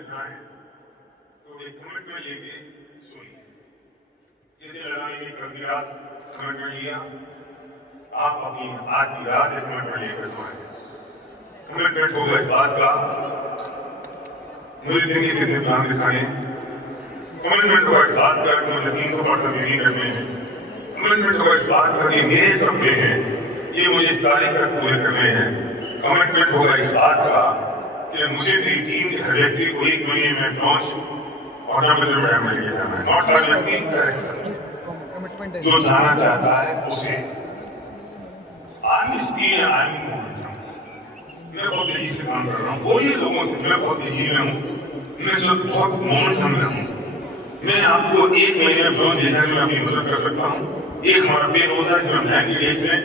पे जाए तो एक कमिटमेंट लेके सोइए। जितने लड़ाई में कभी रात कमिटमेंट लिया, आप अपनी आज की रात एक कमिटमेंट लेकर सोए। कमिटमेंट होगा इस बात का मुझे जिंदगी के दिन प्लान दिखाने, कमिटमेंट होगा इस बात का कि मुझे 300% यही करने हैं, कमिटमेंट होगा इस बात का कि मेरे सपने हैं ये मुझे इस तारीख तक पूरे करने हैं, कमिटमेंट होगा इस बात का कि मुझे मेरी टीम के हर व्यक्ति को 1 महीने में लॉन्च और मैडम में लेके जाना है। नॉट हर व्यक्ति जो जाना चाहता है उसे स्पीड मैं बहुत तेजी से काम कर रहा हूँ, बोलिए लोगों से मैं बहुत तेजी में हूँ, मैं सब बहुत मोमेंटम में हूँ। मैं आपको 1 महीने में ब्रॉन्ज देने में आपकी मदद कर सकता हूँ। एक हमारा पेन होता है कि 90 डेज में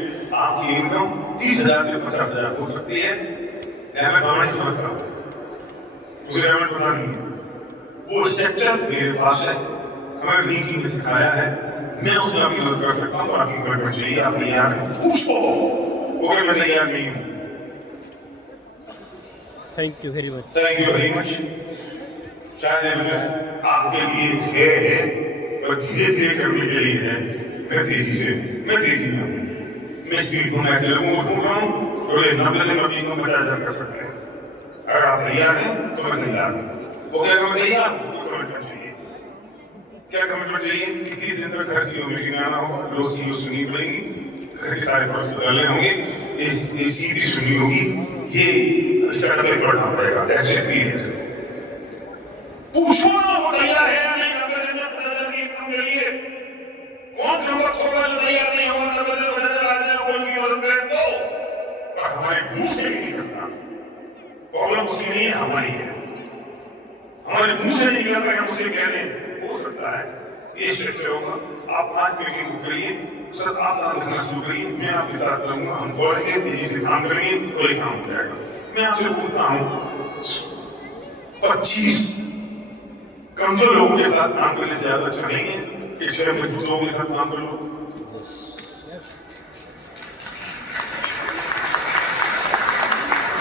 आपकी इनकम 30,000 से 50,000 हो सकती है। मैं गाना ही समझता हूँ, मुझे पेमेंट पता नहीं है, वो स्ट्रक्चर मेरे पास है, हमें लिंकिंग ने सिखाया है, मैं उसमें आपकी मदद कर सकता हूँ। और आपकी कमिटमेंट चाहिए, आप तैयार हैं, पूछो ओके मैं तैयार नहीं हूँ। Thank you very much. Thank you very much. शायद बिजनेस आपके लिए है और धीरे धीरे करने के लिए है। मैं तेजी में हूँ, मैं स्पीड को ऐसे लोगों को ढूंढ रहा हूँ थोड़े 90 दिन अपनी इनकम 50,000 कर सकते हैं। अगर आप तैयार हैं तो मैं तैयार हूँ। वो क्या मैं तैयार हूँ, कमिटमेंट चाहिए। क्या कमिटमेंट चाहिए? 30 दिन तक घर सीईओ मीटिंग आना होगा, रोज सीईओ सुननी पड़ेगी, घर के सारे प्रोजेक्ट बदलने होंगे, सीधी सुननी होगी, ये स्टार्टअप में पढ़ना पड़ेगा। पूछो ना वो तैयार है या नहीं 90 दिन में 50,000 की इनकम के लिए। कौन नंबर होगा जो तैयार नहीं होगा 90 दिन में 50,000 कोई उनकी मदद करे तो? और हमारे मुंह से नहीं निकलता, प्रॉब्लम उसकी नहीं है, हमारी है। हमारे मुंह से नहीं निकलता कि हम उसे कह रहे हैं। हो सकता है ये स्ट्रक्चर होगा, आप 5 मीटिंग बुक करिए, सर आप नाम लिखना शुरू करिए, मैं आपके साथ रहूंगा, हम दौड़ेंगे, तेजी से काम करेंगे और ये काम हो जाएगा। मैं आपसे पूछता हूँ 25 कमजोर लोगों के साथ काम करने से ज्यादा अच्छा नहीं है कि 6 मजबूत लोगों के साथ काम कर लो।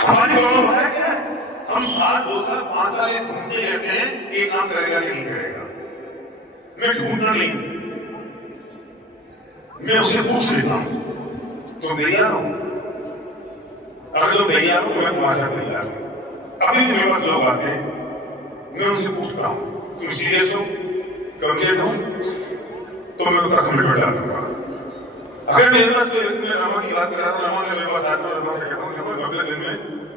हमारी प्रॉब्लम है क्या है? हम 7 2 साल 5 साल ढूंढते रहते हैं ये काम करेगा कि नहीं करेगा। मैं ढूंढना नहीं, मैं उसे पूछ लेता हूं तुम तैयार हो? अगर तुम तैयार हो तो मैं तुम्हारे साथ तैयार हूं। अभी मेरे पास लोग आते हैं, मैं उनसे पूछता हूं तुम सीरियस हो, कमिटेड हो, तो मैं उसका कमिटमेंट डालूंगा। अगर मेरे पास कोई व्यक्ति में रमा की बात कर रहा था, रमा ने मेरे पास आता है, रमा से कहता हूँ अगले दिन में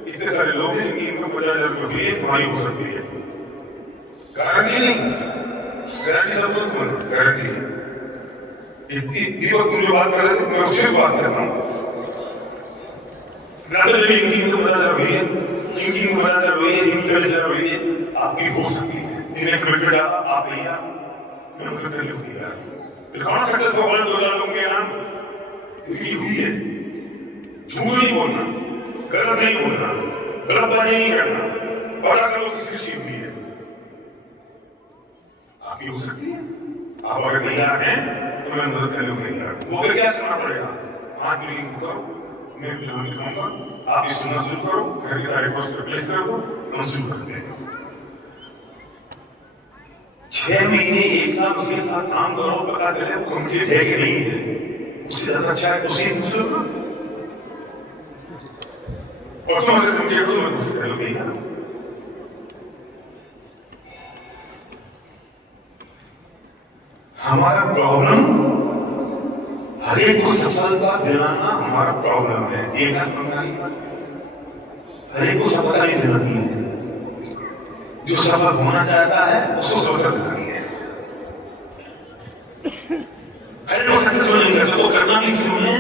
इतने सारे लोग हैं इनकी इनकम 50,000 रुपये है, तुम्हारी हो सकती है। गारंटी नहीं, गारंटी सब लोग बोल गारंटी है। दीपक तुम जो बात कर रहे थे मैं उससे बात कर रहा हूँ। इनकी इनकम 50,000 हुई है, इनकी इनकम 50,000 हुई है, इनकी 40,000 हुई है, आपकी हो सकती है। इन्हें कमिटमेंट डाला, आप तैयार, मैं मदद करने को तैयार हूँ। दिखाना सकते थे 2,000 लोगों के नाम इनकी हुई है। झूठ नहीं बोलना, गलत नहीं बोलना, गलतबाजी नहीं करना, पता करो किसकी चीज हुई है, आपकी हो सकती है। आप अगर तैयार हैं तो मैं मदद करने को तैयार हूँ। वो क्या करना पड़ेगा? 5 मीटिंग करो, मैं प्लान दिखाऊंगा, आप ये सुनना शुरू करो, घर के सारे फोर्स रिप्लेस कर दो, हम शुरू करते हैं। 6 महीने 1 साल उसके साथ काम करो, पता चले वो कमिटेड है कि नहीं है, उससे ज्यादा अच्छा है उसे पूछ लो ना। और तुम अगर कमिटेड हो तो मैं दूसरे कर लो तैयार हूँ। हमारा प्रॉब्लम हर एक को सफलता दिलाना हमारा प्रॉब्लम है। ये ना समझना, हर एक को सफलता नहीं दिलानी है। जो सफल होना चाहता है उसको सफलता दिलानी है। हर एक को सक्सेसफुल नहीं करता, वो करना भी क्यों है?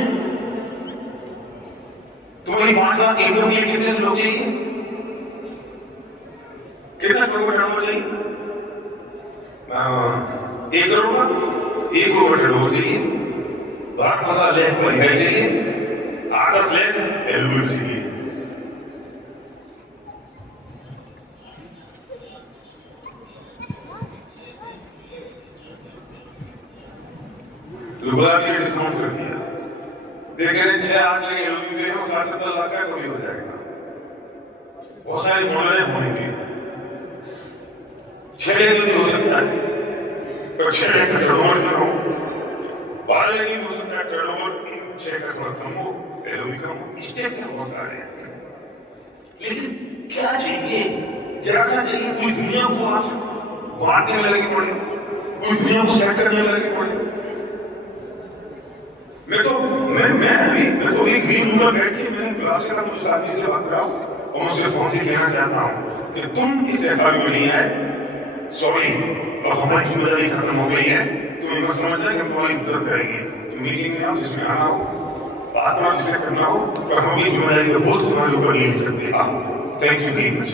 तुम्हारी 5 लाख इनकम के लिए कितने से लोग चाहिए? कितना करोड़ टर्नओवर चाहिए? 1 करोड़ का 1 करोड़ टर्नओवर चाहिए, 12 लाख महंगाई चाहिए, 8 लाख एलओवी चाहिए। गुलाब ने डिस्काउंट कर दिया, कह रहे 6-8 लाख एलओवी पे हो, 60-70 लाख का कभी हो जाएगा। बहुत सारे मॉडल होंगे, 6 भी हो सकता है, तो 6 का टर्नओवर इतना हो, 12 भी हो सकता है टर्नओवर इन 6 का थोड़ा कम हो, पहले भी कम हो, स्टेप क्या बहुत सारे हैं। लेकिन क्या चाहिए, जरा सा चाहिए, पूरी दुनिया को आप बांटने में लगे पड़े, पूरी दुनिया को सेट करने में लगे पड़े। मैं तो एक ग्रीन रूम में बैठ के मैंने क्लास का मुझे आदमी से बात करा और मैं उससे फोन से कहना चाहता हूँ कि तुम इस एफआईआर में नहीं आए, सॉरी, और हमारी जिम्मेदारी खत्म हो गई है, तुम ये मत समझना कि हम तुम्हारी मदद करेंगे, तुम मीटिंग में आओ, जिसमें आना हो, बात करो, जिसे करना हो, पर हम ये जिम्मेदारी का बोझ तुम्हारे ऊपर नहीं ले सकते। आओ, थैंक यू वेरी मच।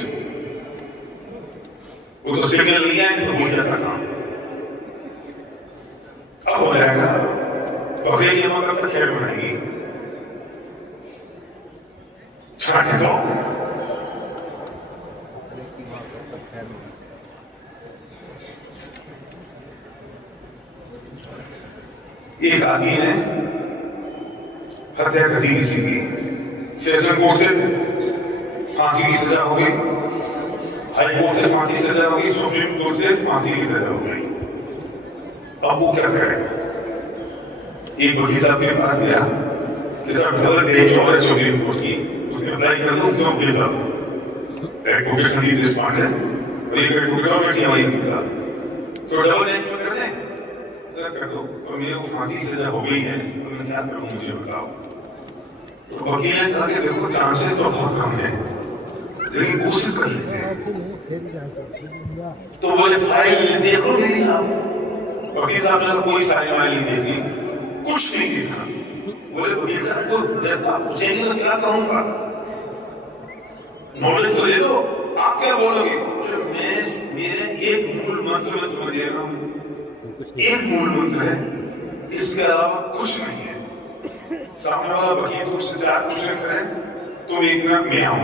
वो तो सिग्नल नहीं आए तो हो जाता काम, अब हो जाएगा, और ये मतलब तक खेल बनाएगी छाटे दो। एक आदमी ने हत्या कर दी किसी की, सेशन कोर्ट से फांसी की सजा हो गई, हाई कोर्ट से फांसी की सजा हो गई, सुप्रीम कोर्ट से फांसी की सजा हो गई। अब वो क्या करेगा? एक वकील साहब के पास गया कि सर डबल बेंच और सुप्रीम कोर्ट की, उसने अप्लाई कर दूं क्यों? वकील साहब एडवोकेट संदीप देशपांडे और एक एडवोकेट और बैठी हमारी था, तो डबल बेंच में कर दें? सर कर दो, तो मेरे को फांसी की सजा हो गई है, तो मैं क्या करूं, मुझे बताओ। तो वकील ने कहा कि देखो चांसेस तो बहुत कम है, लेकिन कोशिश कर लेते हैं। तो बोले फाइल देखो मेरी, आप वकील साहब ने कोई फाइल वाइल नहीं देखी, कुछ नहीं देखा। बोले वकील साहब को जैसा पूछेंगे तो क्या कहूंगा, नॉलेज तो ले लो, आप क्या बोलोगे? बोले मैं मेरे एक मूल मंत्र में तुम्हें दे रहा हूं, एक मूल मंत्र है, इसके अलावा कुछ नहीं है। सामने वाला वकील तुमसे 4 क्वेश्चन करें, तुम एक मिनट में आओ,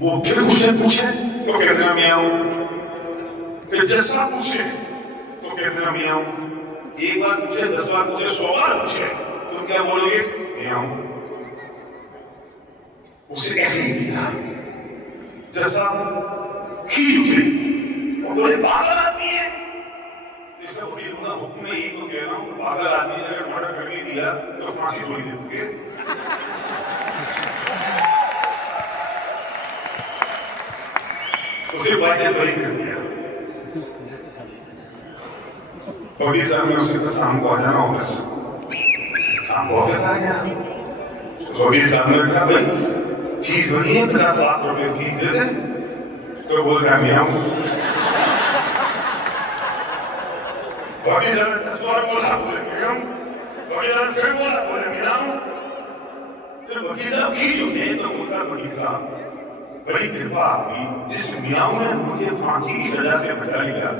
वो फिर क्वेश्चन पूछे तो कह देना मैं आऊं, फिर जैसा पूछे तो कह देना मैं आऊं, एक बार पूछे, 10 बार पूछे, 100 बार पूछे, तुम क्या बोलोगे? मैं आऊं। उसे ऐसे ही किया जैसा खींच उठे और बोले पागल आदमी है, जैसे वकील का हुक्म में ही तो कह रहा हूं, पागल आदमी ने अगर मर्डर कर भी दिया तो फांसी थोड़ी दे दोगे। उसे बातें बरी कर दिया। वकील साहब ने उससे कहा शाम को आ जाना ऑफिस, शाम को ऑफिस आ गया। वकील साहब ने कहा भाई फीस बनी है, 50 लाख रुपए फीस दे दे, तो बोल रहा मैं आऊं। वकील साहब ने 10 बार बोला, बोले मैं आऊं, वकील साहब फिर बोला, बोले मैं आऊं, फिर वकील साहब खींच उठे तो बोलता वकील साहब बड़ी कृपा आपकी, जिस मियाँ ने मुझे फांसी की सजा से बचा लिया,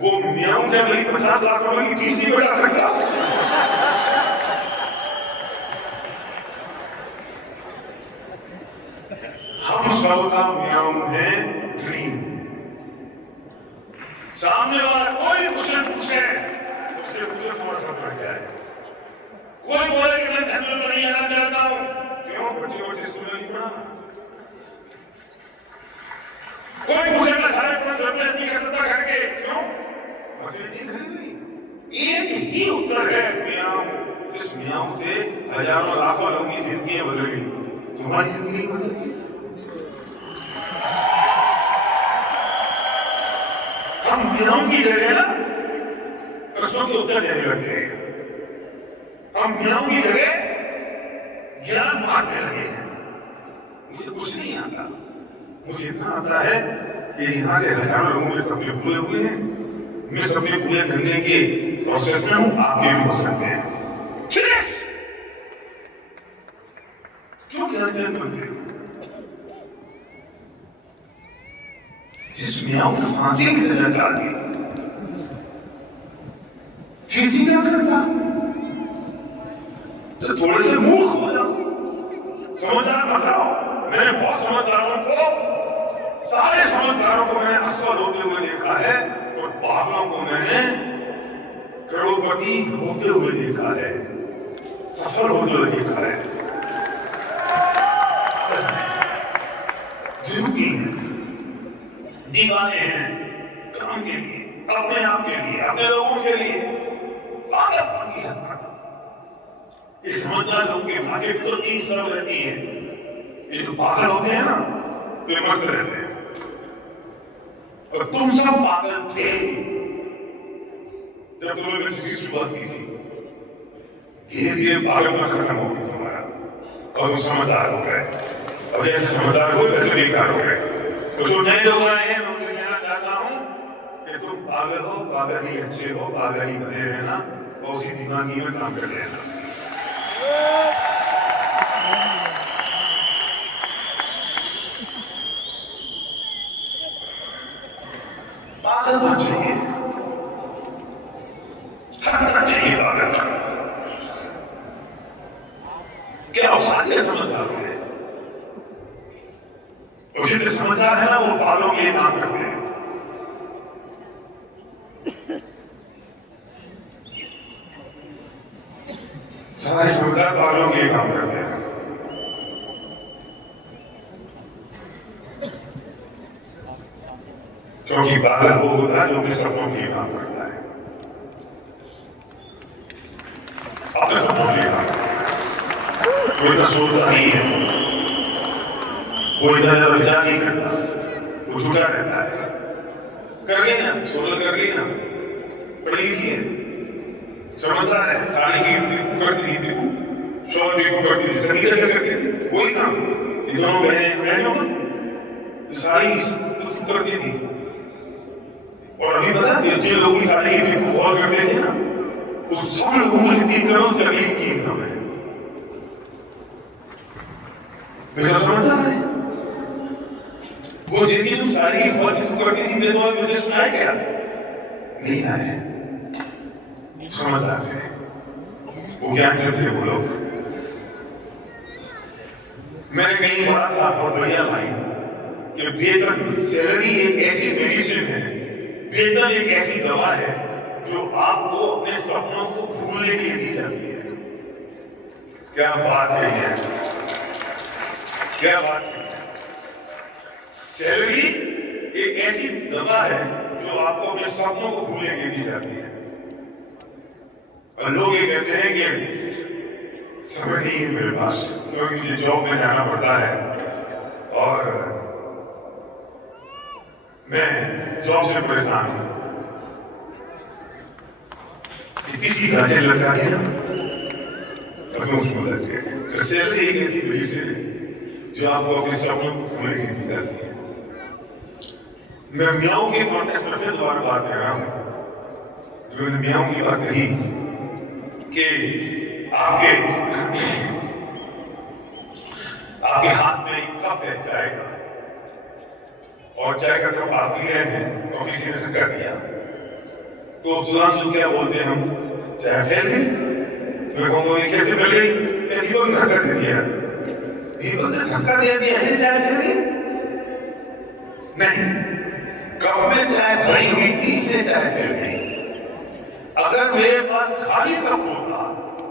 वो मियाँ क्या मेरी 50 लाख रुपए की फीस नहीं बचा सकता? हम सबका मियाँ है ड्रीम। सामने वाला कोई मुझसे पूछे, उससे पूछे तुम्हारा सपना क्या है? कोई बोले कि मैं धन में नहीं आना चाहता हूं, क्यों? बच्चे स्कूल नहीं पढ़ाना। कोई पूछेगा सारे नहीं कर सकता घर के, क्यों? मजदूरी नहीं खरीदी। एक ही उत्तर है मियाँ, जिस मियाँ से हजारों लाखों लोगों की जिंदगी बदल गई, तुम्हारी जिंदगी बदल गई। हम मियाँ की जगह ना प्रश्नों के उत्तर देने लग गए, हम मियाँ की जगह ज्ञान बांटने लगे हैं। मुझे कुछ नहीं आता, मुझे इतना आता है कि यहाँ से हजारों लोगों के सपने पूरे हुए हैं, मैं सपने पूरे करने के प्रोसेस में हूं, आपके भी हो सकते हैं। क्यों ज्ञान बनते हो? जिस मियाँ ने फांसी की सजा डाल दी, किसी नहीं आ सकता, तो थोड़े से मूर्ख हो जाओ, समझदार मत रहो। मैंने बहुत समझदारों को, सारे समझदारों को मैंने असफल होते हुए देखा है, और पागलों को मैंने करोड़पति होते हुए देखा है, सफल होते हुए देखा है। जिंदगी है, दीवाने हैं काम के लिए, अपने आप के लिए, अपने लोगों के लिए। पागलपन की हद तक ये समझदार लोगों के माथे पर तो 3 सरल रहती है। ये जो पागल होते हैं ना, वे मस्त रहते हैं। और तुम सब पागल थे जब तुमने किसी की शुरुआत की थी। धीरे धीरे पागलपन खत्म हो गया तुम्हारा और तुम समझदार हो गए। और जैसे समझदार हो वैसे बेकार हो गए। तो जो नए लोग आए हैं मैं उनसे कहना चाहता हूं कि तुम पागल हो, पागल ही अच्छे हो, पागल ही बने रहना और उसी दीवानगी में काम कर लेना। पागल होना चाहिए, हटना चाहिए पागल। क्या औकात है समझदारों में? और जितने समझदार है ना वो पागलों के लिए काम करते हैं। सारे समझदार पागलों के लिए काम करते हैं। क्योंकि पागल वो होता है जो अपने सपनों के लिए काम करता है, अपने सपनों के लिए काम करता है। कोई इतना सोचता नहीं है, कोई इतना विचार नहीं करता, वो झूठा रहता है। कर गई ना, सोलह कर गई ना, पढ़ी लिखी है, समझदार है, सारी की बिल्कुल करती थी, बिल्कुल सोलह बिल्कुल करती थी, सभी क्या करती थी, वही काम। ये दोनों बहनों में सारी बिल्कुल करती थी। और अभी पता है जिन लोगों की सारी बिल्कुल फॉल करते थे ना, उस सब लोगों को 3 करोड़ से अगली की इनकम है। समझदार है वो, जिनकी तुम सारी की फौज करती थी, तुम्हारे मुझे सुनाया क्या? नहीं आए, समझदार थे वो, ज्ञान थे वो लोग। मैंने कहीं पढ़ा था बहुत बढ़िया भाई कि वेतन, सैलरी एक ऐसी मेडिसिन है, वेतन एक ऐसी दवा है जो आपको अपने सपनों को भूलने के लिए दी जाती है। क्या बात नहीं है, क्या बात नहीं है। सैलरी एक ऐसी दवा है जो आपको अपने सपनों को भूलने के लिए दी जाती है। और लोग ये कहते हैं कि समय नहीं है मेरे पास क्योंकि मुझे जॉब में जाना पड़ता है और मैं जॉब से परेशान हूं। किसी गाजर लगा दिया तो सैलरी एक ऐसी मेडिसिन है जो आपको अपने सपनों को भूलने के लिए दी जाती है। मैं मियाओं के कॉन्टेक्स्ट में फिर दोबारा बात कर रहा हूं। जो मैंने मियाओं की बात कही कि आपके हाथ में एक कप है चाय का, और चाय का कप आप पी रहे हैं तो किसी ने धक्का दिया, तो सुधांशु क्या बोलते हैं हम, चाय फैल गई। मैं कहूंगा ये कैसे फैल गई? दीपक ने धक्का दे दिया। दीपक ने धक्का दे दिया है, चाय फैल गई? नहीं, कप में चाय भरी हुई थी इसलिए चाय फैल गई। अगर मेरे पास खाली कप होता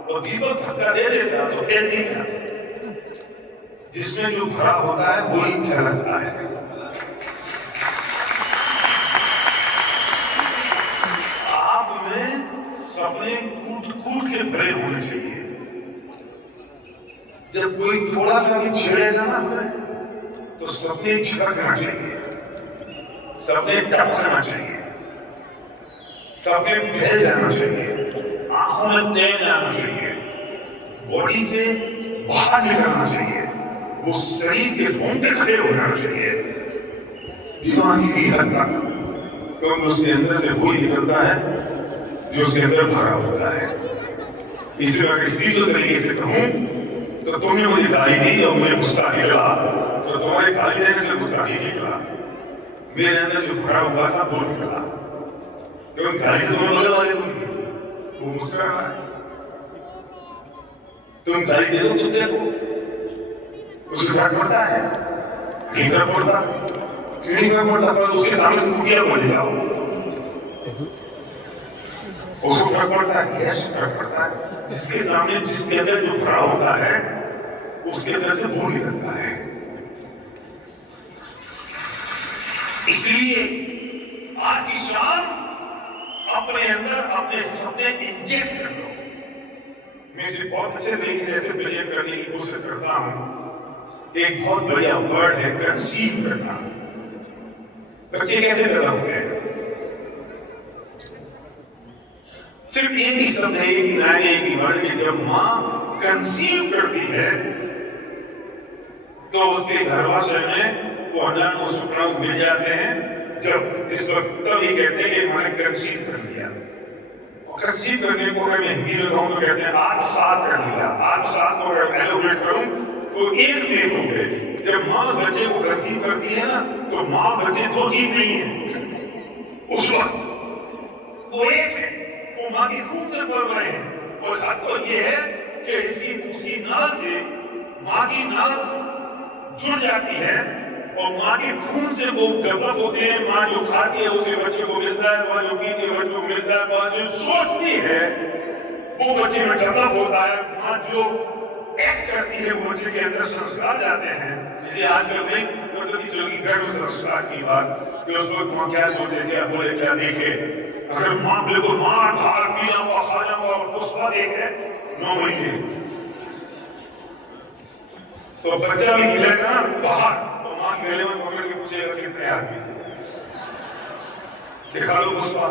तो दीपक धक्का दे देता तो फैलती क्या? जिसमें जो भरा होता है वही झलकता है। आप में सपने कूट कूट के भरे होने चाहिए। जब कोई थोड़ा सा भी छेड़ेगा ना हमें तो सपने झलकना चाहिए, सपने टपकना चाहिए, सपने फैल जाना चाहिए, आंखों में तैर जाना चाहिए, बॉडी से बाहर निकलना चाहिए, वो शरीर के रोंगटे खड़े हो जाना चाहिए दीवानी की हद तक, क्योंकि उसके अंदर से वही निकलता है जो उसके अंदर भरा होता है। इसलिए अगर स्पिरिचुअल तरीके से कहूं तो तुमने मुझे गाली दी और मुझे गुस्सा निकला, तो तुम्हारे गाली देने से गुस्सा नहीं निकला, मेरे अंदर जो भरा हुआ था वो निकला। क्योंकि गाली तो तुम्हें बोले वाले को दी थी, वो मुस्कुरा रहा है। तुम गाली दे दो तो देखो उससे फर्क पड़ता है? नहीं फर्क पड़ता। क्यों नहीं फर्क पड़ता? पर उसके सामने तुम क्या बोल जाओ, उसको फर्क पड़ता है? यस फर्क पड़ता है। जिसके सामने, जिसके अंदर जो भरा होता है उसके अंदर से वो निकलता है। इस इसलिए आज की शाम अपने अंदर अपने सपने इंजेक्ट कर लो। मैं इसे बहुत अच्छे तरीके से ऐसे प्रेजेंट करने की कोशिश करता हूं। एक बहुत बढ़िया वर्ड है कंसीव करना। बच्चे कैसे पैदा होते हैं? सिर्फ एक ही शब्द है, एक ही लाइन, एक ही वर्ड है। जब मां कंसीव करती है तो उसके गर्भाशय में वो अंडाणु शुक्राणु मिल जाते हैं। जब इस वक्त तब ये कहते हैं कि मैंने कंसीव कर लिया। और कंसीव करने को अगर मैं हिंदी में कहूं तो कहते हैं आत्मसात कर लिया। आत्मसात को अगर एलोबरेट करूं तो एक मिनट हो गए। जब मां बच्चे को कंसीव करती है ना तो मां बच्चे दो चीज नहीं है उस वक्त, वो एक है, वो मां की खून से पल रहे हैं। और हद तो ये है कि उसकी नाल से मां की नाल जुड़ जाती है और मां के खून से वो डेवलप होते हैं। मां जो खाती है उसे बच्चे को मिलता है, मां जो पीती है बच्चे को मिलता है, मां जो सोचती है वो बच्चे में डेवलप होता है, मां जो एक्ट करती है वो बच्चे के अंदर संस्कार जाते हैं। जैसे आजकल नहीं पद्धति चलेगी गर्भ संस्कार की बात कि उस वक्त मां क्या सोचे, क्या बोले, क्या देखे। अगर मां बिल्कुल मां खा पी जाऊंगा, खा जाऊंगा और पुष्पा देखे 9 महीने तो बच्चा भी निकलेगा बाहर तो मां के गले में पकड़ के पूछेगा कितने आदमी थे, दिखा लो पुष्पा।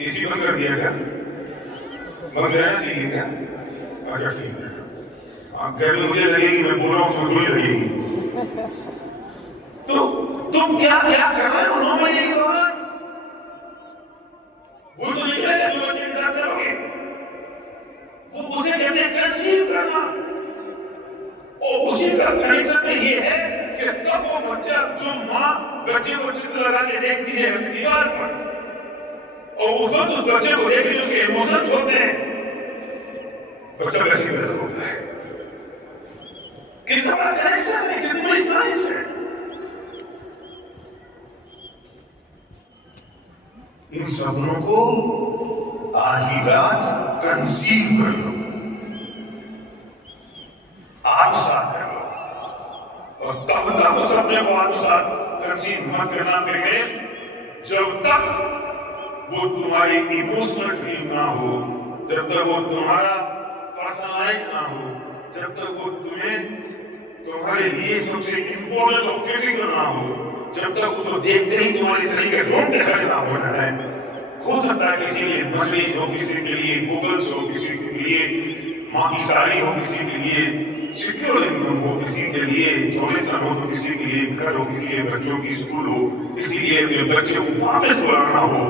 इसी बंद कर दिया क्या? बंद रहना चाहिए क्या? अच्छा ठीक है। गर्मी मुझे लगेगी, मैं बोल रहा हूं तुमको लगेगी। तो तुम क्या क्या कर रहे हो 9 महीने के दौरान? वो तो निकलेगा जो बच्चे के साथ करोगे, वो उसे कहते हैं कंसीव करना। और उसी का कंडीशन में ये है कि तब वो बच्चा जो मां बच्चे को चित्र लगा के देखती है अपनी दीवार पर और उस वक्त उस बच्चे को देख के उसके इमोशंस होते हैं, बच्चा कैसे पैदा होता है। कितना बड़ा कनेक्शन है, कितनी बड़ी साइंस है। इन सपनों को आज की रात कंसीव कर लो, आत्मसात कर लो। और तब तक उस सपने को आत्मसात कंसीव मत करना फिर जब तक वो तुम्हारी इमोशनल ड्रीम ना हो, जब तक वो तुम्हारा पर्सनलाइज ना हो, जब तक वो तुम्हें तुम्हारे लिए सबसे इंपॉर्टेंट और क्रिटिकल ना हो, जब तक उसको देखते ही तुम्हारे शरीर के रोंगटे खड़े ना हो जाए। हो सकता है किसी के लिए मछली हो, किसी के लिए गूगल्स हो, किसी के लिए माँ की साड़ी हो, किसी के लिए सिक्योर इनकम हो, किसी के लिए डोनेशन हो, तो किसी के लिए घर हो, किसी के लिए बच्चों की स्कूल हो, किसी के लिए अपने बच्चे को वापस बुलाना हो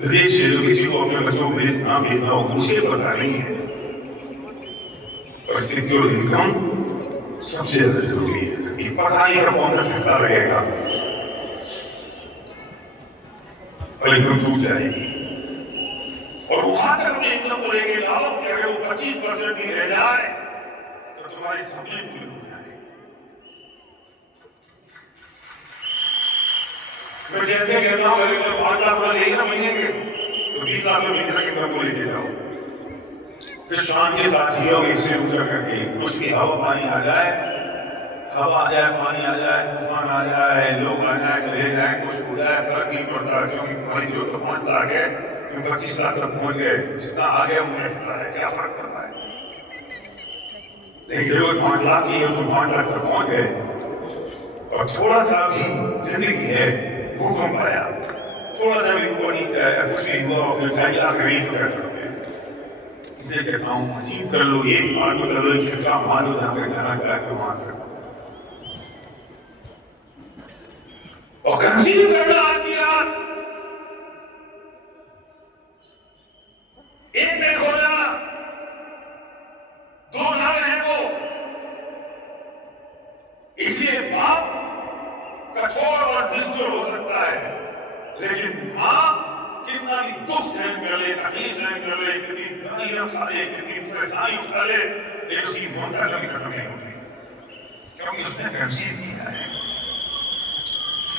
विदेश से, जो किसी को अपने बच्चों को विदेश ना भेजना हो, मुझे पता नहीं है। और सिक्योर इनकम सबसे ज्यादा जरूरी है। ये पता नहीं है कौन सा छक्का लगेगा और इनकम टूट जाएगी। और वहां तक अपने इनकम को लेके लाओ कि अगर वो 25% भी रह जाए तो तुम्हारे सपने पूरे हो जाए। मैं जैसे कहता हूं अगर 5 लाख रुपया लेगा महीने के तो 20 लाख रुपये महीने की इनकम को लेके जाओ, फिर शान के साथ जियो, इससे उतर करके कुछ भी हवा पानी आ जाए, हवा आ जाए, पानी आ जाए, तूफान आ जाए, लोग आ जाए, चले जाए, कुछ हो जाए, फर्क नहीं पड़ता। क्योंकि तुम्हारी जो तो 5 लाख है, तुम 25 लाख तक पहुंच गए, जितना आ गया मुझे पता है, क्या फर्क पड़ता है। लेकिन जरूरत 5 लाख की है, तुम 5 लाख तक पहुंच गए और थोड़ा सा भी जिंदगी है, भूकंप आया, थोड़ा सा भी ऊपर नीचे आया, कुछ भी हुआ, अपने 2.5 लाख नहीं तो कर सकते। इसलिए कहता हूं अजीब कर लो, ये मानो कर लो, छिटका मारो, जहां पे जाना चाहते वहां तक। और कंसीव करना आज की रात एक में खो जाना, 2 ना रहे वो। इसलिए बाप कठोर और निष्ठुर हो सकता है, लेकिन मां कितना भी दुख सहन कर ले, तकलीफ सहन कर ले, कितनी गालियां खा ले, कितनी परेशानी उठा ले, लेकिन उसकी ममता कभी खत्म नहीं होती, क्योंकि उसने कंसीव किया है।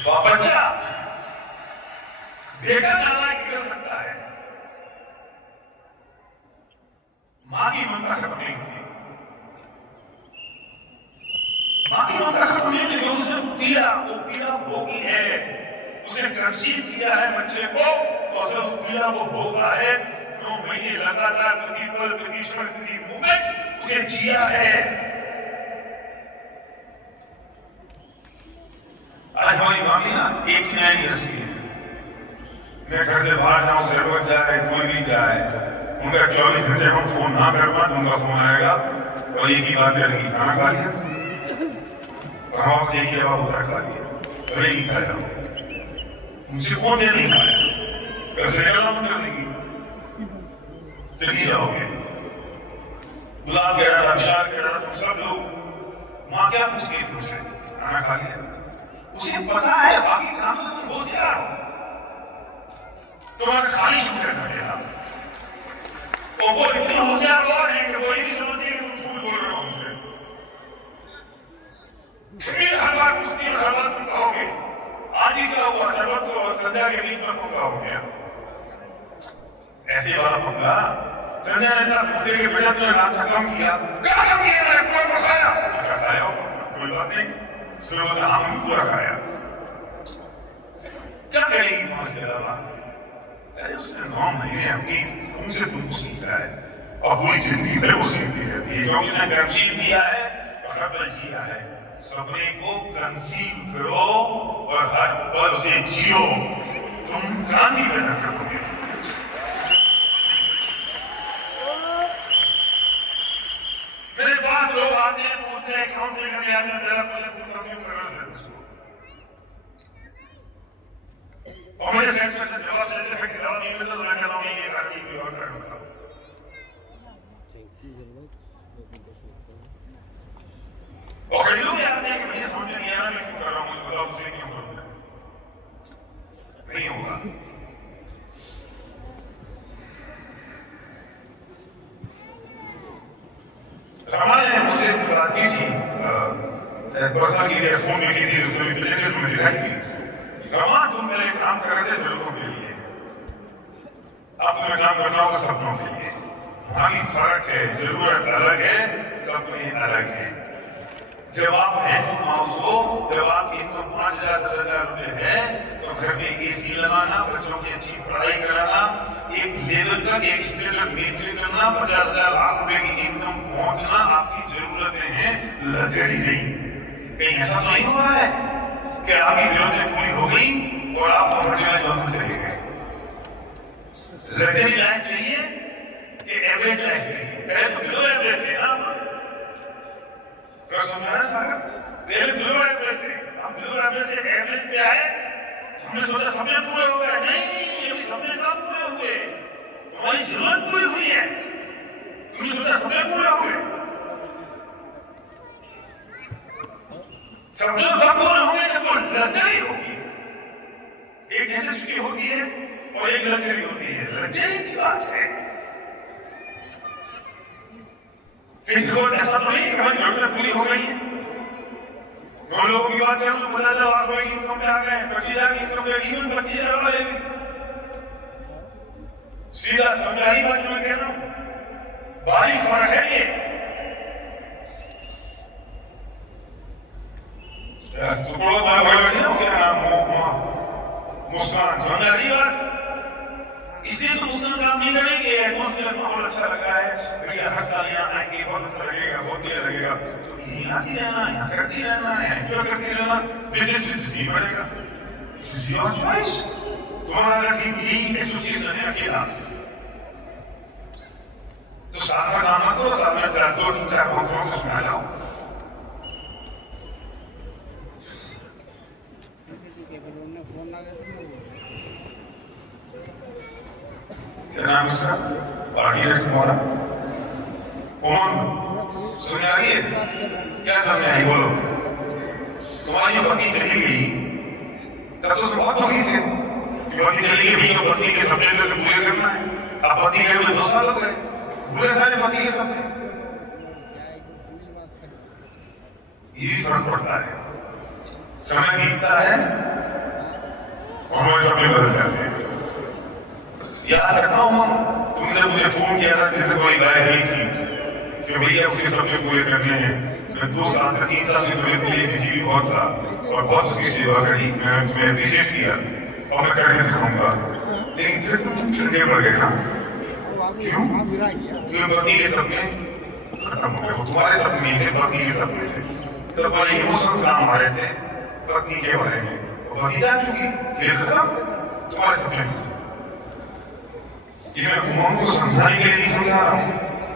बच्चा बेटा नालायक कर सकता है, मां की ममता खत्म नहीं होती। मां की ममता खत्म नहीं होती, उससे कंसीव किया है बच्चे को और सब उस पीड़ा को भोगा है, 9 महीने लगातार प्रतिपल प्रतिक्षण प्रति मोमेंट उसे जिया है। आज हमारी मामी ना 89 ईयर्स की है। मैं घर से बाहर जाऊं, सरवत जाए, कोई भी जाए, उनका 24 घंटे हम फोन ना कर पाए तो उनका फोन आएगा और एक ही बात करेंगे, खाना खा लिया? और हम आपसे एक ही जवाब होता खा लिया, अरे नहीं खाया। मुझसे कौन ने नहीं खाया? घर से निकलना मन कर देगी, चलिए जाओगे। गुलाब कह रहा था, विशाल कह रहा था, तुम सब लोग माँ क्या पूछती है तुमसे, खाना खा लिया? उसे पता है बाकी काम में तुम होशियार हो, तुम्हारा खाली छूट कर देगा। और वो इतने होशियार और हैं कि वो ये नहीं समझते कि तुम झूठ बोल रहे हो हमसे। फिर हर बार पूछती है, हर बार तुम कहोगे आज ही क्या हुआ, शरबत को संध्या के बीच में पंगा हो गया। ऐसे वाला पंगा संध्या ने पूछे कि बेटा तुमने रात का काम किया? क्या काम किया? मैंने पूरा खाया। अच्छा खाया, कोई बात नहीं, हम पूरा खाया। क्या करेगी मां से ज्यादा? अरे उसने 9 महीने अपनी उनसे तुमको सीखा है और पूरी जिंदगी भर वो सीखती रहती है, क्योंकि उसने कंसीव किया है और हर पल जिया है। सपने को कंसीव करो और हर पल से जियो, तुम क्रांति पैदा करोगे। मेरे पास लोग आते हैं, पूछते हैं काउंसलिंग करने आते हैं, मेरा पहले पूछता हूं क्यों कर रहे हो इसको, और मुझे सेटिस्फैक्शन जवाब नहीं मिलता तो मैं कहता हूँ ये करनी कोई और कर लूंगा। और कई लोग आते हैं कि मुझे समझ नहीं आ रहा मैं क्यों कर रहा हूँ, मुझे बताओ तुझे क्यों करना है। नहीं होगा। रामा ने मुझसे बात की थी, पर्सनल की थी, फोन में की थी, उसने तुम्हें दिखाई थी। रामा तुम पहले काम कर रहे थे जरूरतों के लिए, अब तुम्हें काम करना होगा सपनों के लिए। वहां भी फर्क है, जरूरत अलग है, सपने अलग है। जब आप हैं तुम हाउस हो, जब आपकी इनकम 5,000 10,000 रुपए है तो घर में एसी लगाना, बच्चों की अच्छी पढ़ाई कराना, एक लेवल तक एक स्टैंडर्ड मेंटेन करना, 50,000 लाख रुपए की इनकम पहुंचना आपकी जरूरतें हैं, लग्जरी नहीं। कहीं ऐसा तो नहीं हुआ है कि आपकी जरूरतें पूरी हो गई और आप कंफर्टेबल जोन में चले गए। लग्जरी लाइफ चाहिए कि एवरेज लाइफ चाहिए? पहले तो बिलो एवरेज थे ना, समझाना साहब, पहले बिलो एवरेज थे, हम बिलो एवरेज से एवरेज पे आए, हमने सोचा सपने पूरे हो गए। नहीं, अभी सपने कब पूरे हुए? तुम्हारी जरूरत पूरी हुई है, तुमने सोचा सपने पूरे हो गए। सपने कब पूरे होंगे जब वो लग्जरी होगी। एक नेसेसिटी होती है और एक लग्जरी होती है, लग्जरी की बात है। किसी को ऐसा तो नहीं हमारी जरूरतें पूरी हो गई है। 9 लोगों की बात करूं तो 50,000 लाख रुपए की इनकम पे आ गए, 25,000 की इनकम पे 25,000 वाले भी सीधा समझाई बात मैं कह रहा हूं, बारीक फर्क है ये। मुस्कान समझ रही बात? इसलिए तो मुस्लिम काम नहीं करेंगे, एटमॉस्फेयर माहौल अच्छा लगा है, भैया हर तालियां आएंगे, बहुत अच्छा लगेगा, बहुत बढ़िया लगेगा, तो यही आती रहना, यहाँ करती रहना, एंजॉय करती रहना, बिजनेस नहीं बढ़ेगा। This is your choice. तुम्हारा टीम यही एसोसिएशन है अकेला, तो साथ में काम मत करो, साथ में 2-3-4 कॉन्फ्रेंस में उसमें आ जाओ। क्या नाम है सर? आर्किटेक्ट तुम्हारा? उमंग, सुनने आ रही है? क्या समझ आई बोलो? तुम्हारी जो पत्नी चली गई तब तो तुम बहुत दुखी थे कि पत्नी चली गई, भी पत्नी के सपने तो पूरे करना है। अब पत्नी गए मुझे 2 साल हो गए, पूरे सारे पत्नी के सपने। ये भी फर्क पड़ता है, समय बीतता है और हमारे सपने बदल जाते हैं। याद रखना उमंग, तुमने मुझे फोन किया था जैसे कोई गाय गई थी कि भैया उसके सपने पूरे करने हैं। मैं 2 साल से 3 साल से तुम्हें बिजी भी बहुत था और बहुत उसकी सेवा करी, मैंने तुम्हें अप्रिशिएट किया, और मैं करके दिखाऊंगा, लेकिन फिर तुम चंगे पड़ गए ना। क्यों? क्यों? पत्नी के सपने खत्म हो गए, वो तुम्हारे सपने थे, पत्नी के सपने थे, तो तुम्हारे इमोशंस काम आ रहे थे, पत्नी के बारे में पत्नी जा चुकी, खेल खत्म, तुम्हारे सपने में। ये मैं उमंग को समझाने के लिए नहीं समझा रहा हूँ,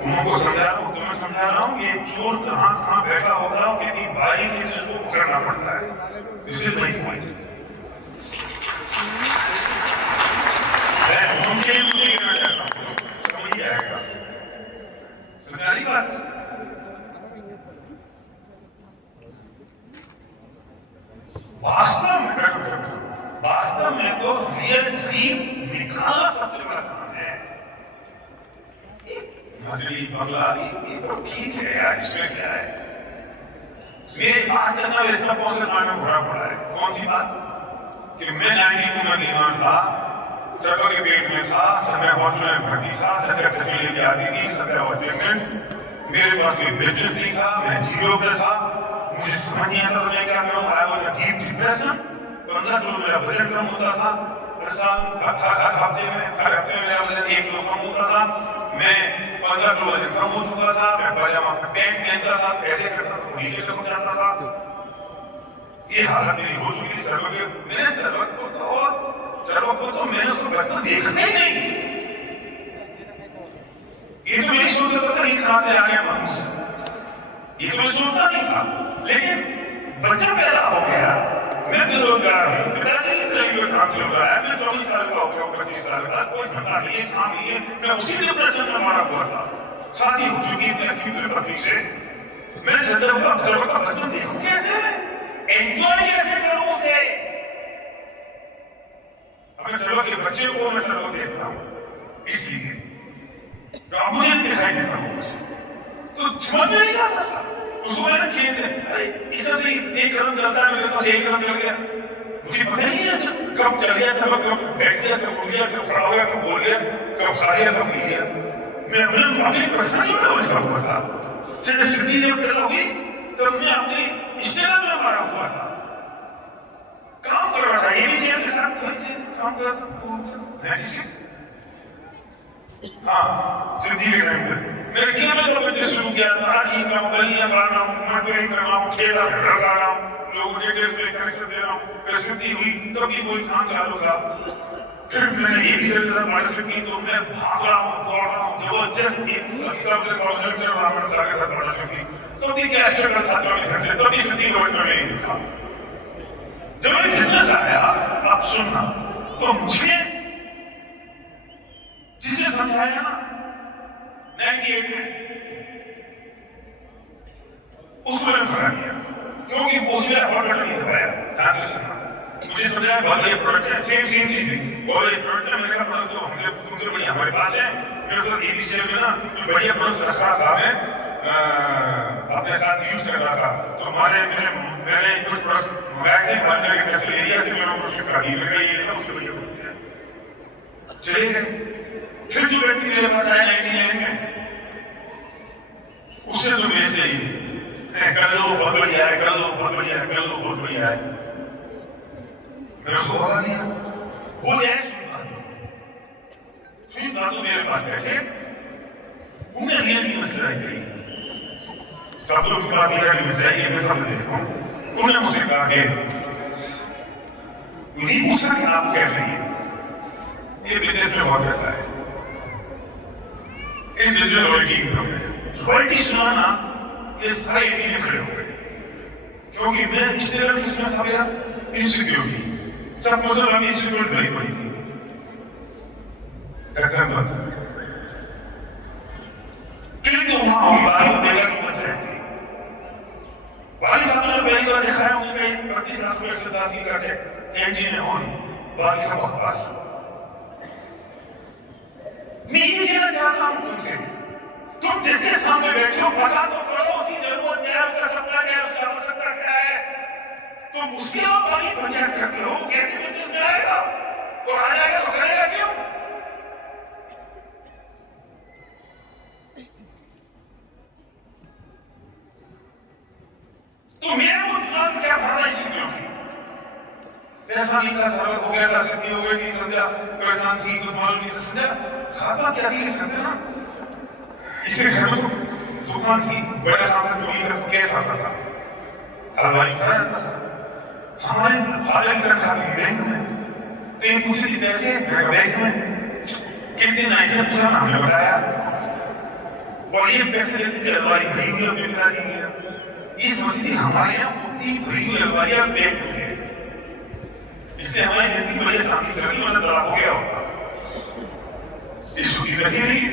उमंग को समझा रहा हूँ, तुम्हें समझा रहा हूँ, ये चोर कहाँ कहाँ बैठा होगा और कितनी बारीकी से उसको पकड़ना पड़ता है। This is my point. मैं उनके लिए कुछ नहीं कहना चाहता हूँ, समझ आएगा, समझ आ रही बात? वास्तव में तो रियल ड्रीम निकालना सबसे बड़ा काम है। मजली बंगला ये तो ठीक है यार, इसमें क्या है? मेरे बात करना मेरे सब से मायने घोड़ा पड़ा है। कौन सी बात? कि मैं 92 में बीमार था, सर्व के पेट में था, समय हॉस्पिटल में भर्ती था, सत्रह तस्वीर लेके आती थी, 17 अटेंडेंट, मेरे पास कोई बिजनेस नहीं था, मैं जीरो पे था, मुझे समझ नहीं आता था मैं क्या करूं। I was in deep depression. 15 kilo मेरा वजन कम होता था, हर हफ्ते में मेरा वजन 1 किलो कम होता था, मैं 15 किलो वजन कम हो चुका था, मैं पजामा पैंट पहनता था, ऐसे करता था, नीचे लग जाता था। ये हालत मेरी हो चुकी थी। सर्व को तो मैंने उसको बचपन देखा ही नहीं। ये तो मेरी सोचता था ये कहां से आ गया मनुष्य, ये तो मैं सोचता नहीं था। लेकिन बच्चा पैदा हो गया, मैं बेरोजगार हूँ, पिताजी की तरह ही काम चल रहा है, मैं 24 साल का हो गया, 25 साल का, कोई धंधा नहीं है, काम नहीं है, मैं उसी डिप्रेशन में मारा हुआ था। शादी हो चुकी थी अच्छी पत्नी से, मैं सर्व का बचपन देखूं कैसे, एंजॉय कैसे करूं उसे। मैं सर्व के बच्चे को मैं सर्व देखता हूं, इसलिए मुझे दिखाई देता हूं, तो समझ में नहीं आता था। उसको मैंने खेत है, अरे इसमें तो एक कदम चलता है, मेरे पास एक कदम चल गया, मुझे पता नहीं है कब चल गया, सब कब बैठ गया, कब उठ गया, कब खड़ा हो गया, कब बोल गया, कब खा गया, कब पी गया। मैं अपनी परेशानियों में उलझा हुआ था। सिर्फ सिद्धि जब पैदा हुई तो मैं अपनी स्टेज में मारा हुआ था, काम कर रहा था, एबीसीएल के साथ काम कर रहा था। 96 हाँ, सिद्धि के टाइम पे मेरे खेल में तो बिजनेस शुरू किया, तराजी कर रहा हूँ, गलियां बना रहा हूँ, मजदूरी कर रहा हूँ, खेला घर गा रहा हूँ, लोगों के डेट पे कनेक्शन दे रहा हूँ। फिर सिद्धि हुई तब भी कोई काम चालू था। फिर मैंने एबीसीएल के साथ पार्टिसिपेट की, तो मैं भाग रहा हूँ, दौड़ रहा हूँ, जबरदस्त रामन साहब के साथ पार्टिसिपेट की, तो भी क्या स्ट्रगल था 24 घंटे, तब भी सिद्धि को नहीं देखा। जब ये बिजनेस आया, आप सुनना, तो मुझे जिसे समझाया ना 98 में, उसको मैंने भगा दिया, क्योंकि उसमें हॉट बटन नहीं दबाया। ध्यान से सुनना, मुझे समझाया बहुत बढ़िया प्रोडक्ट है, सेम चीज है, और एक प्रोडक्ट है, मैंने कहा प्रोडक्ट तो हमसे तुमसे बढ़िया हमारे पास है। मेरे तो एबीसीएल में ना कोई बढ़िया प्रोडक्ट रख रहा था, मैं अपने साथ यूज कर रहा था, तो मैंने कुछ प्रोडक्ट मंगाए थे, हमारे इंडस्ट्रियल एरिया से मैंने उसको चिपका दी, मैंने कहा ये लेना, उससे बढ़िया चले गए। फिर जो व्यक्ति मेरे पास आया 99 में, उससे तो मेरे से ही कर लो बहुत बढ़िया है, कर लो बहुत बढ़िया है, कर लो बहुत बढ़िया है, मैंने उसको भगा दिया। वो है सुन बातों मेरे पास बैठे, उन्हें रियलिटी में सिलाई गई, सब लोग के पास रियलिटी में सिलाई है, मैं समझ रहा हूँ। उन्होंने मुझसे कहा कि नहीं पूछा कि आप क्या चाहिए, ये बिजनेस में बहुत पैसा है, इस बिजनेस में रॉयल्टी सुनाना, ये सारे एटीने खड़े हो गए, क्योंकि मैं इंस्टीट्यूट किसमें था, मेरा इनसिक्योरिटी, सब मौसम में इंस्टीट्यूट भरी पड़ी थी, किंतु वहां वाली बेगर की पंचायत थी। वाली साहब ने पहली बार देखा है, उनके 25 लाख रुपए से 10 का चेक एनजीओ ऑन, वाली साहब के पास। मैं ये कहना चाहता हूं तुमसे, तुम जिसके सामने बैठे हो पता तो करो उसकी जरूरत क्या है, उसका सपना क्या है, उसकी आवश्यकता क्या है। तुम उसके वाली पंचायत करते हो, कैसे बिजनेस में आएगा, और आ जाएगा तो करेगा क्यों? ऐसा नहीं था, सर्वत हो गया था, सिद्धि हो गई थी, संध्या परेशान थी, कुछ मालूम नहीं था। संध्या खाता क्या थी संध्या ना, इसे घर में तो दुकान थी, बड़ा काम था, टोली का कैसा था, हलवाई खड़ा रहता था। हमारे फादर की तरह खाती बैंक में, तो ये पूछे थी पैसे, बैंक में कितने ऐसे पूछा ना, हमने बताया, और ये पैसे देते थे हलवाई भरी हुई अपने पिता दी गया। ये समझती हमारे यहाँ मोटी भरी हुई हलवाइयाँ बैंक में है, इसलिए हमारी जिंदगी बड़ी शांति से रही, मतलब दरा हो गया होता। ये छुट्टी कैसी नहीं है,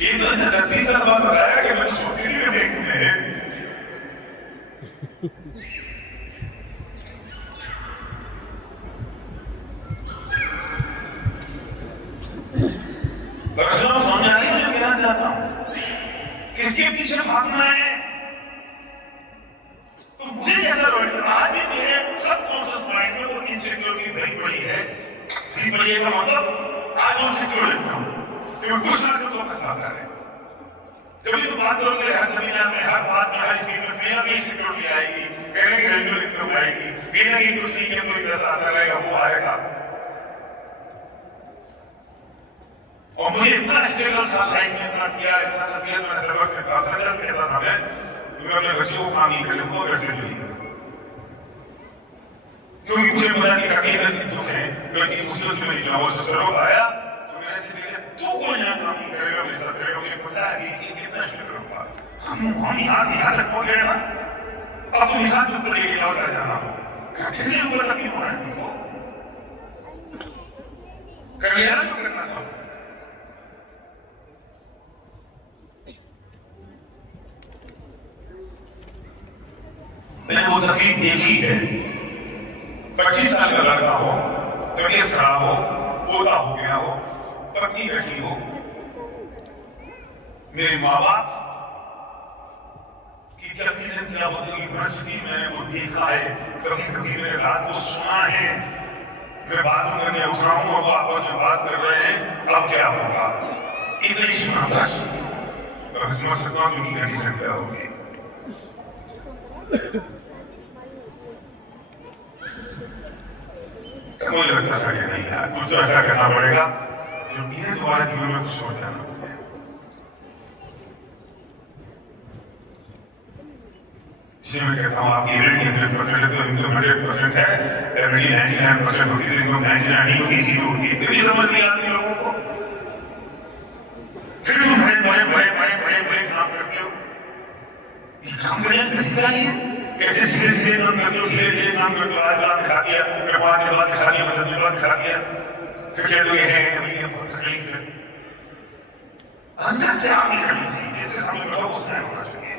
ये तो 10-20 साल बाद बताया कि मैं सोचती थी बैंक में है। किसके पीछे भागना है, तो मुझे जैसा आज भी मेरे सबकॉन्शियस माइंड में वो इनसिक्योरिटी भरी पड़ी है। भरी पड़ी है का मतलब आज वो सिक्योर रहता हूँ, तो मैं कुछ ना कुछ वापस आता है। जब भी तुम बात करोगे हर सेमिनार में, हर बात में, हर स्पीच में कहीं ना कहीं सिक्योरिटी आएगी, कहीं ना कहीं रेगुलर इनकम आएगी, कहीं ना कहीं कुछ नहीं कि कोई पैसा आता रहेगा, वो आएगा। और मुझे इतना स्ट्रगल था लाइफ में, इतना किया, इतना सब किया, तो मैं सबक से कहता था मैं अपने बच्चों को काम नहीं कर लूंगा, वैसे नहीं, क्योंकि मुझे पता नहीं था कि दुख है, मैं इतनी मुश्किल से निकला। वो सर्वक आया तो मैंने से कहा तू कोई यहाँ काम नहीं करेगा, मेरे साथ करेगा, मुझे पता है कि कितना स्ट्रगल होगा। हम यहाँ से यहाँ तक पहुँचे ना, अब तुम यहाँ से ऊपर लेके लौटा जाना, किसी ऊपर तक क्यों होना है तुमको, कर लिया ना जो करना था। मैंने वो तकलीफ देखी है, 25 साल का लड़का हो, तबीयत खराब हो, पोता हो गया हो, पत्नी बैठी हो, मेरे माँ बाप की कंडीशन क्या होती है, परिस्थिति मैंने वो देखा है। कभी कभी मैंने रात को सुना है, मैं बाथरूम करने उठ रहा हूँ और वो आपस में बात कर रहे हैं, अब क्या होगा, इतना ही सुना बस। समझ सकता हूँ उनकी कंडीशन क्या होगी। मुझे लगता था कि नहीं यार, कुछ तो ऐसा करना पड़ेगा जो इन्हें तुम्हारे जीवन में कुछ सोच जाना पड़ेगा। इसलिए मैं कहता हूँ आपकी एबिलिटी 100% है, तो इनकम 100% है, एबिलिटी 99% होती है, इनकम 99 नहीं होती, 0 होती है, फिर भी समझ नहीं आती लोगों को। फिर भी तुम बड़े काम करते हो, ये काम करने का तरीका नहीं है। कैसे धीरे धीरे काम करते हो, धीरे धीरे काम करते हो, आज बात खा दिया, फिर 5 दिन बाद खा दिया, 10 दिन बाद खा दिया, फिर कहते हो ये है, अभी ये बहुत तकलीफ है। अंदर से आप नहीं करनी चाहिए, जैसे हमें बताओ उस टाइम होना चाहिए।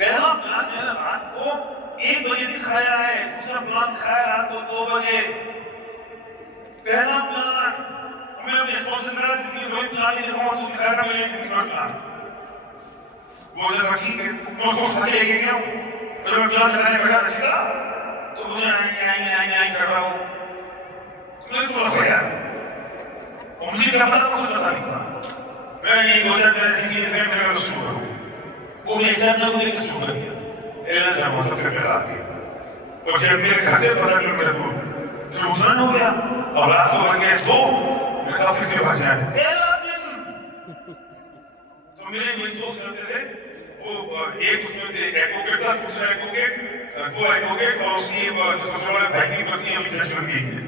पहला प्लान जो है रात को 1 बजे दिखाया है, दूसरा प्लान दिखाया रात को 2 बजे। पहला प्लान मैं अपनी रिस्पॉन्सिबिलिटी की कोई प्लान नहीं दिखाऊंगा, तो दिखाएगा मेरे लिए प्लान। वो जगह ठीक है, मैं सोच सके लेके गया हूँ, तो मैं प्लान कराने बैठा रखा, तो मुझे आएंगे कर रहा हूँ, तुमने तो रखो यार। और मुझे क्या पता, कुछ पता नहीं था। मैं ये 2013 से मेरा शुरू करूँ, वो मैं एग्जाम ना मुझे शुरू कर दिया, एग्जाम सबसे पहला आ गया। और जब मेरे घर से 15 किलोमीटर दूर फिर उधर हो गया, और रात को बन गए 2, मैं ऑफिस से भाग जाए पहला दिन। तो मेरे दोस्त रहते थे, वो एक उसमें से एडवोकेट था, दूसरा एडवोकेट, 2 एडवोकेट, और उसकी सबसे बड़ा भाई की पत्नी अभी जज बन गई है।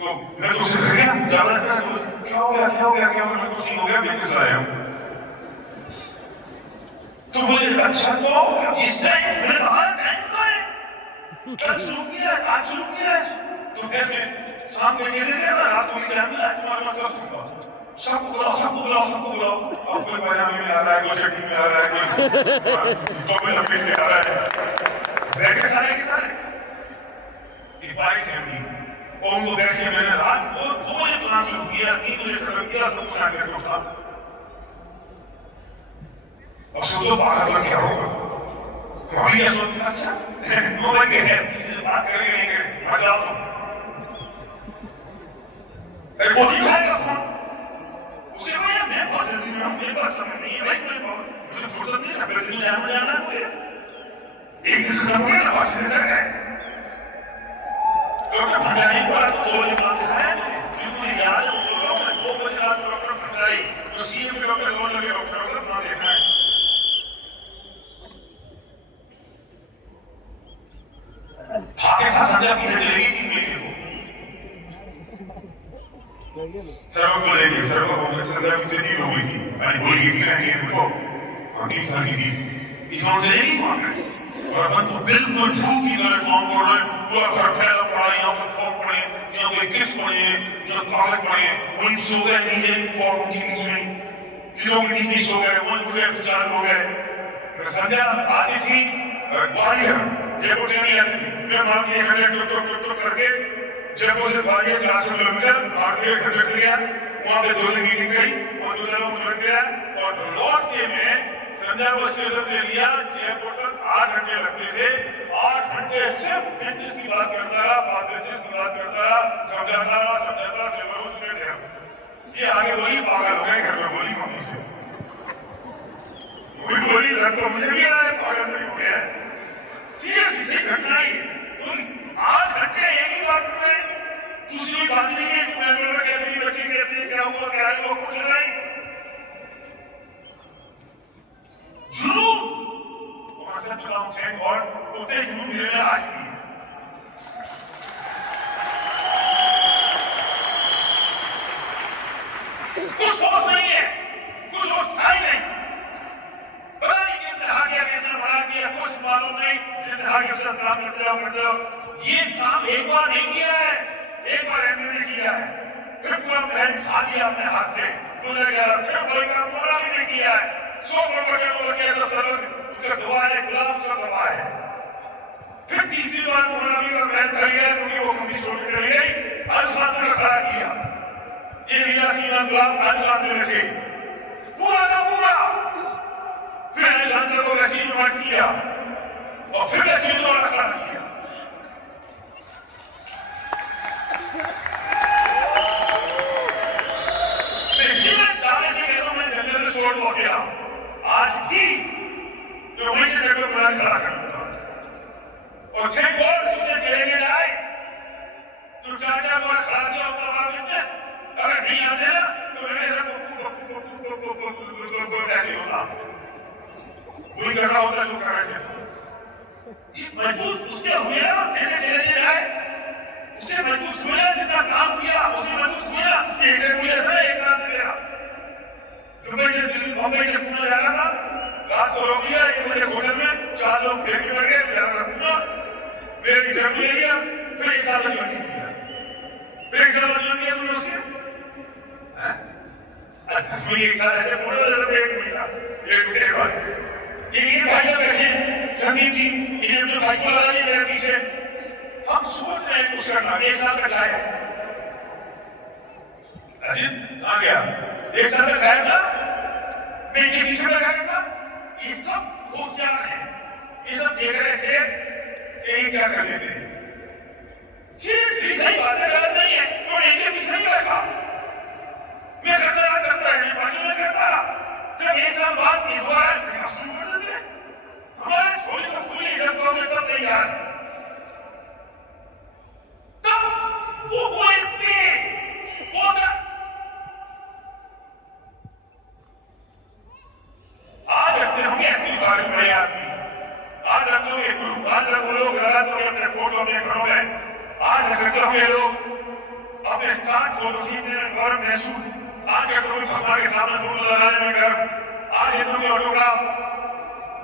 तो मैं तो उससे घर गया, जाना था, क्या हो गया, मैं तो ठीक हो गया, बिल्कुल आया हूँ। तो बोले अच्छा, तो इस टाइम मैंने हमारा टाइम का है, कल शुरू किया, आज शुरू किया है, तो फिर मैं शाम को चले गया, रात को निकला, तुम्हारे मतलब दूंगा, सबको बुलाओ, अब कोई पजामे में आ रहा है, कोई चड्डी में आ रहा है, कोई कपड़े लपेट में आ रहा है, बैठे सारे के सारे एक बाइक फैमिली, और उनको बैठे मैंने रात को 2 बजे प्लान शुरू किया, 3 बजे खत्म किया, सब कुछ आगे उठा। और सोचो बाहर का क्या होगा, वही क्या सोचते, अच्छा मोबाइल के है, किसी से बात करेंगे नहीं करेंगे, मजा आओ तुम, अरे वो नहीं उठाएगा फोन, उसे भैया मैं बहुत जल्दी में हूँ, मेरे पास समय नहीं है भाई, मुझे फुर्सत नहीं है, पहले दिन जाना है मुझे, एक दिन खत्म हो गया ना, बस दूसरे डॉक्टर बोलने लगे, डॉक्टर साहब ना देखना है। भागे था संध्या पीछे चलेगी 3 महीने को सर्व को लेके सर्व को संध्या पीछे 3 हो गई थी, मैंने बोल गई थी मैंने उनको 3 साल की थी, इस और चलेगी वहां पे। और अपन तो बिल्कुल झूठ की तरह काम कर रहे हैं, पूरा घर फैला पड़ा है, यहाँ पर फॉर्म पड़े, यहाँ पे किस पड़े, यहाँ कागज पड़े, वहीं सो गए नीचे फॉर्म के बीच में, किलो के नीचे सो गए, वहीं उठ गए, चालू हो गए। संध्या आती थी ग्वालियर, जयपुर नहीं आती थी, मैं वहां 1 घंटे टुक करके जयपुर से ग्वालियर 400 किलोमीटर भारतीय 1 घंटे से गया, वहां पे 2 दिन मीटिंग गई, वहां 2 जगह मुझे गया और लौट के में संध्या को स्टेशन से लिया, जयपुर तक 8 घंटे लगते थे। 8 घंटे सिर्फ डेंटिस्ट की बात करता रहा, पाथोलॉजिस्ट की बात करता रहा, समझाता सिल्वर उसमें थे। ये आगे वही पागल हो गए, घर में बोली मम्मी से, वही बोली लग तो मुझे भी आया पागल नहीं हो गया। सीरियसली सही घटना ही 8 घंटे एक ही बात कर रहे, दूसरी बात नहीं है, कैसे बच्चे कैसे क्या हुआ क्या नहीं हुआ कुछ नहीं। जुनून वहां से बताऊं थैंक गॉड उतने जुनून मेरे में आज भी है। कुछ सोच नहीं है, कुछ सोच था ही नहीं, पता नहीं किसने आ गया किसने बना दिया कुछ मालूम नहीं, जिसने आ गया उसका काम करते जाओ। ये काम एक बार नहीं किया है, एक बार एमपी ने किया है, फिर पूरा बहन खा दिया अपने हाथ से, तो ले गया, फिर कोई काम मोड़ा भी नहीं किया है, 100 करोड़ किया तो सब उसका दुआ है, गुलाब का दवा है। फिर तीसरी बार मोड़ा भी और बहन कर गया क्योंकि वो कमी छोड़ के चली गई, हर साथ में खड़ा किया, ये लीला सीना गुलाब हर साथ में रखे पूरा का पूरा। फिर अलेक्जेंडर को वैक्सीन मार दिया और फिर वैक्सीन को रखा किया। छोड़ हो गया, आज भी तो वहीं से डॉक्टर बुलान खड़ा कर दूंगा और 6 गॉड तुमने चले आए तो 4 बार खड़ा किया अपना बिजनेस, अगर नहीं आते ना तो मेरे से कैसे होता, कोई कर रहा होता जो कर रहे थे। मजबूत उससे हुए ना, चले आए उससे मजबूत हुए, जितना काम किया उससे मजबूत हुए ना। एक रात गया दुबई से दिल्ली बॉम्बे से पुणे जा रहा था, रात को रोक लिया 1 बजे होटल में, 4 लोग फिर भी बढ़ गए, जा रहा था पुणे, मेरे इंटरव्यू ले लिया, फिर 1 साल ज्वाइन किया, फिर 1 साल ज्वाइन किया तुमने उसके, अच्छा उसमें 1 साल ऐसे पूरा 1 महीना 1 महीने बाद ये भाई बैठे संदीप जी, इन्हें अपने भाई को लगा दिया मेरे पीछे, हम सोच रहे हैं कुछ करना, 1 साल तक आया अजीत आ गया, 1 साल तक आया था, मैं ये पीछे लगा था, ये सब होशियार है, ये सब देख रहे थे कि ये क्या कर देते हैं, सही बात है, गलत नहीं है, तो ये पीछे नहीं बैठा, मैं करता है बाजू में करता, जब 1 साल बाद नहीं हुआ है तो शुरू कर देते, हमारे छोटी तो खुली जब तो मैं तब तैयार, तब वो कोई पे वो आज रखते होंगे अपनी बारे बड़े आदमी, आज रख लोगे गुरु, आज रख लोग लगा दोगे अपने फोटो अपने घरों में, आज रखते होंगे लोग अपने साथ फोटो खींचने में गर्व महसूस, आज रख लोगे भगवान के सामने फोटो लगाने में गर्व, आज ये लोग ऑटोग्राफ।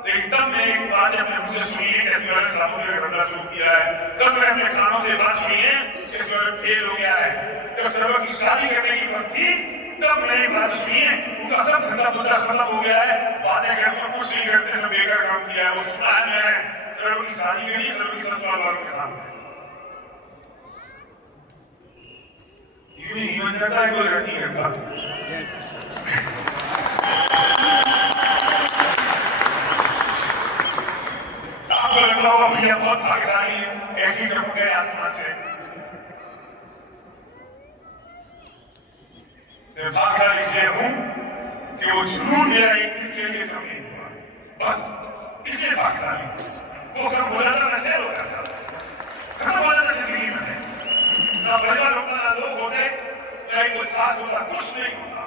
एकदम मैं एक बात अपने मुंह से सुनी है कि मैंने सामूहिक का धंधा शुरू किया है, तब मैंने अपने कानों से बात सुनी है कि फेल हो गया है, जब सर्व की शादी करने की बात थी तब मैंने बात सुनी है, उनका सब धंधा खत्म हो गया है, बातें करते कुछ नहीं करते, सब बेकार काम किया है, वो सुना है मैंने, सर्व की शादी करी, सर्व की सत्ता वालों के सामने यूं ही बन जाता है, कोई रट नहीं करता। भैया बहुत भाग्यशाली है, ऐसी टप गए आत्मा से, मैं भाग्यशाली इसलिए हूं कि वो जुनून मेरा एक दिन के लिए कम नहीं हुआ, बस इसलिए भाग्यशाली, वो कम हो जाता मैं सेल हो जाता, खत्म हो जाता जिंदगी में, ना परिवार होता ना लोग होते, ना कोई साथ होता, कुछ नहीं होता।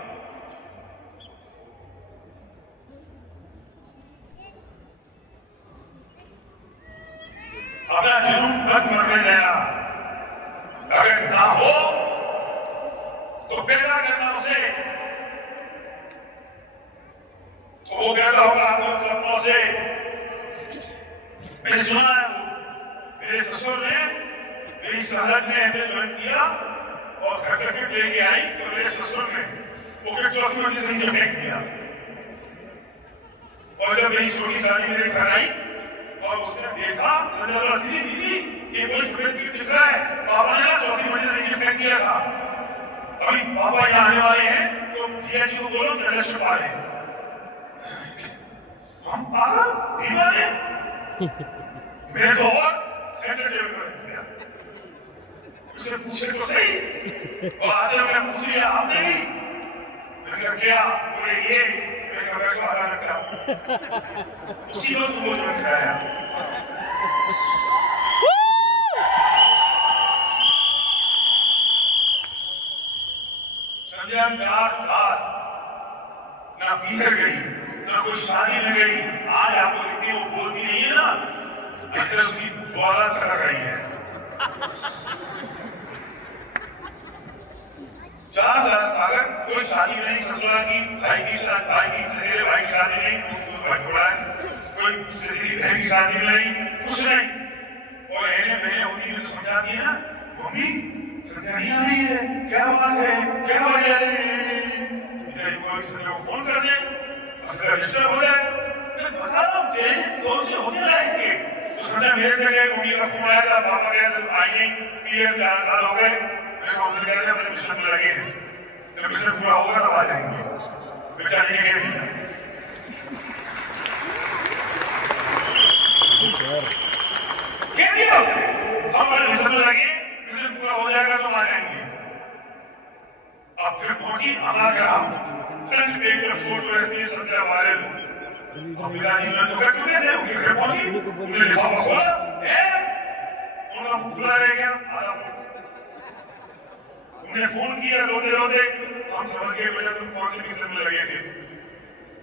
मत मरने देना, अगर ना हो तो पैदा करना उसे, तो वो पैदा होगा आपके सपनों से। मैंने सुना है वो मेरे ससुर ने मेरी शहादत में हमें ज्वाइन किया और घर तक लेके आई तो मेरे ससुर ने वो फिर चौथी मंजिल से नीचे फेंक दिया। और जब मेरी छोटी साली मेरे घर आई और उसने देखा दीदी दीदी ये कोई सफेद कीट दिख रहा है, पापा ने चौथी मंजिल से नीचे फेंक दिया था। अभी पापा यहाँ आने वाले हैं तो जिया जी को बोलो कैसे छुपा है। हम पागल दीवाने मैं तो और सेंटर टेबल पर दिया, उससे पूछे तो सही और आते मैंने पूछ लिया आपने भी, मैंने कहा क्या बोले ये, मैंने कहा बैठो आधा घंटा, उसी वक्त तुमको जो दिखाया। संध्या 4 साल ना पीछे गई ना कोई शादी में गई, आज आपको देखती वो बोलती नहीं है ना, अंदर उसकी ज्वाला चल रही है। 4 साल सागर कोई शादी नहीं, ससुराल की भाई की चचेरे भाई की शादी नहीं, भाई थोड़ा है, कोई चचेरी बहन की शादी नहीं, कुछ नहीं। और मैंने होती है समझाती है ना, मम्मी संध्या नहीं आ रही है, क्या बात है, क्या वजह है, कोई फोन कर दे रजिस्टर हो जाए, मैं बता रहा हूँ चेंज कौन से होने लायक। तो संध्या मेरे से गए, मम्मी का फोन आया था, पापा गया था, आई नहीं, पीएम 4 साल हो गए, मेरे को उनसे कहते अपने मिशन में लगे हैं, जब मिशन पूरा होगा तब आ जाएंगे, बेचारे ने कह दिया। कह दिया उसने, हम अपने मिशन में लगे, मिशन पूरा हो जाएगा तो आ जाएंगे। अब फिर पहुंची हमारा ग्राम, फ्रंट पेज पर फोटो है संध्या वायरल, पिताजी ने तो कर चुके थे, उनके घर पहुंची, उन्होंने लिफाफा खोला, उनका मुंह खुला रह गया, आधा फुट। उन्होंने फोन किया रोते रोते, हम समझ गए बेटा तुम कौन से मिशन में लगे थे।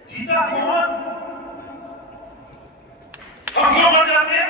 जीता कौन? हम क्यों मर जाते हैं?